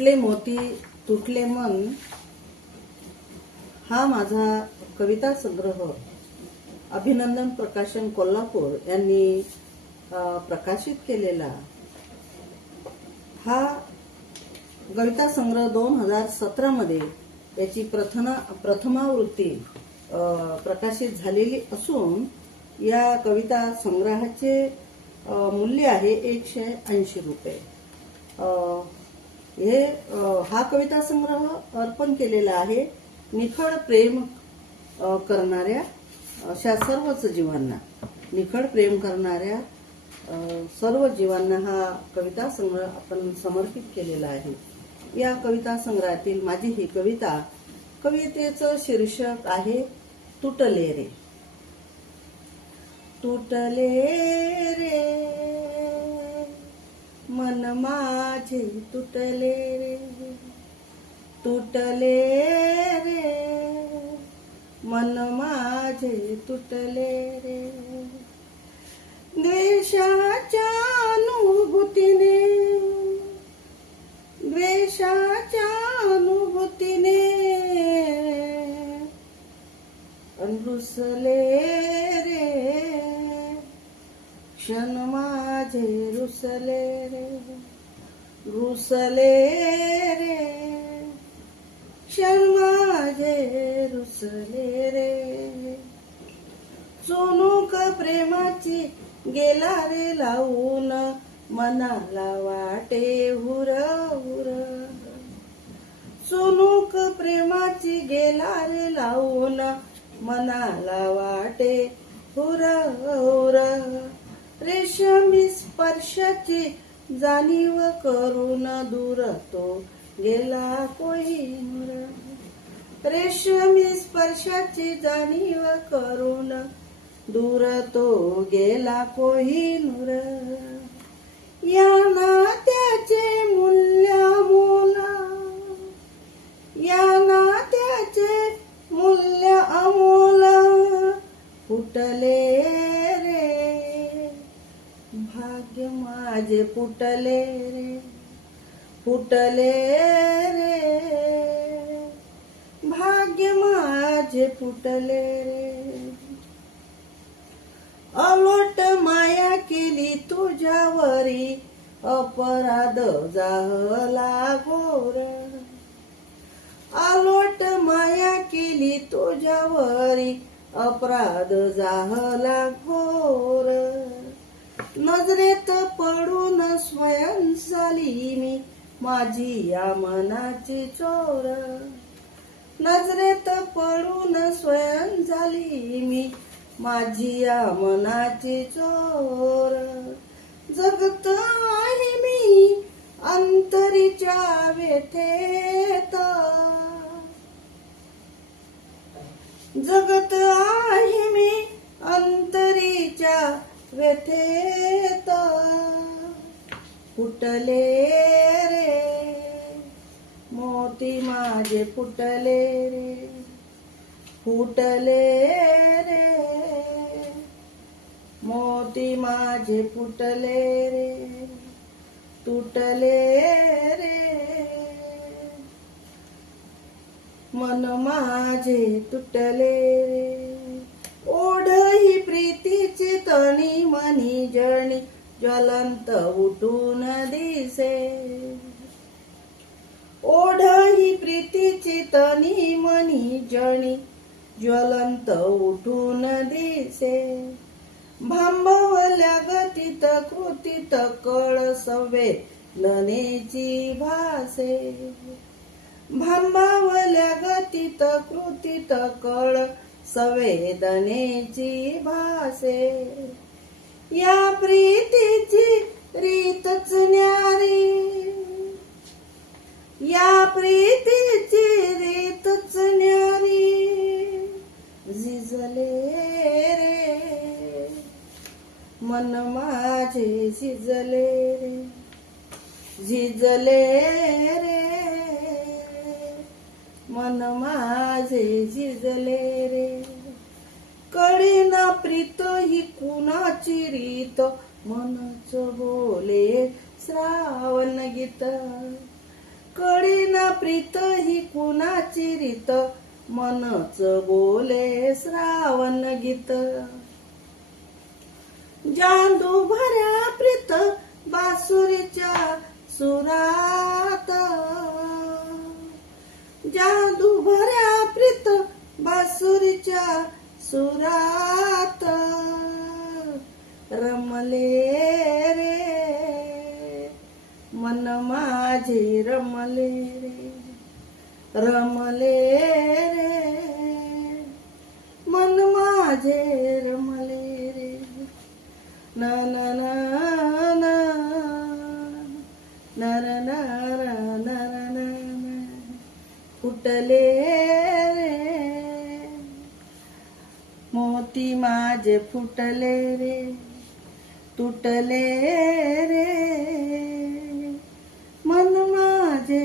फुटले मोती तुटले मन हा माझा कविता संग्रह अभिनंदन प्रकाशन कोल्हापूर यांनी प्रकाशित केलेला हा कविता संग्रह 2017 मध्ये याची प्रथमावृत्ती प्रकाशित झालेली असून या कविता संग्रहाचे मूल्य आहे 180 रुपये. हा कविता संग्रह अर्पण केलेला आहे निखळ प्रेम करणाऱ्या अशा सर्वच जीवांना, निखळ प्रेम करणाऱ्या सर्व जीवांना हा कविता संग्रह आपण समर्पित केलेला आहे. या कविता संग्रहातील माझी ही कविता, कवितेचं शीर्षक आहे तुटले रे. तुटले रे मन माझे तुटले रे, तुटले रे मन माझे तुटले रे. द्वेषाच्या अनुभूतीने, द्वेषाच्या अनुभूतीने रुसले रे क्षण माझे, रुसले रे, रुसले रे क्षण माझे, रुसले रे. चुणूक प्रेमाची गेला रे लावून मनाला वाटे हुर हुर. चुणूक प्रेमाची गेला रे लावून मनाला वाटे हुर हुर. रेशमी स्पर्शाची जाणीव करून दूर तो गेला कोहिनूर. रेशमी स्पर्शाची जाणीव करून दूर तो गेला कोहिनूर. या नात्याचे मूल्य अमोल, या नात्याचे मूल्य अमोल फुटले रे भाग्य माझे, फुटले रे, फुटले रे भाग्य माझे, फुटले रे. अलोट माया केली तुझ्यावरी अपराध झाला घोर. अलोट माया केली तुझ्यावरी अपराध झाला घोर. नजरेत पडून स्वयं झाली मी माझी या मनाची चोर. नजरेत पडून स्वयं झाली मी माझी या मनाची चोर. जगत आहे मी अंतरीच्या व्यथेत, जगत आहे मी अंतरीच्या व्यथेत. फुटले रे मोती माझे, फुटले रे, फुटले रे मोती माझे, फुटले रे, तुटले रे मन माझे, तुटले रे. ओढ ही प्रीतीची तणी मनी जणी ज्वलंत उठून दिसे. ओढ ही प्रीतीची तणी मनी जणी ज्वलंत उठून दिसे. भांबवल्या गतीत कृतीत कळ संवेदनेची भासे. भांबवल्या गतीत कृतीत कळ संवेदनेची भासे. या प्रीतीची रीतच न्यारी, या प्रीतीची रीतच न्यारी. झिजले रे मन माझे, झिजले रे, झिजले रे मन माझे, झिजले रे. कळेना प्रीत ही कुणाची रीत, मनच बोले श्रावण गीत. कळीना प्रीत ही कुणाची रीत, मनच बोले श्रावण गीत. जादू भऱ्या प्रीत बासुरीच्या सुरात, जादू भऱ्या प्रीत बासुरीच्या सुरात, रमले रे मन माझे रमले रे, रमले रे मन माझे रमले रे. ना ना ना ना ना ना ना ना ना फुटले रे मोती माझे फुटले रे, तुटले रे मन माझे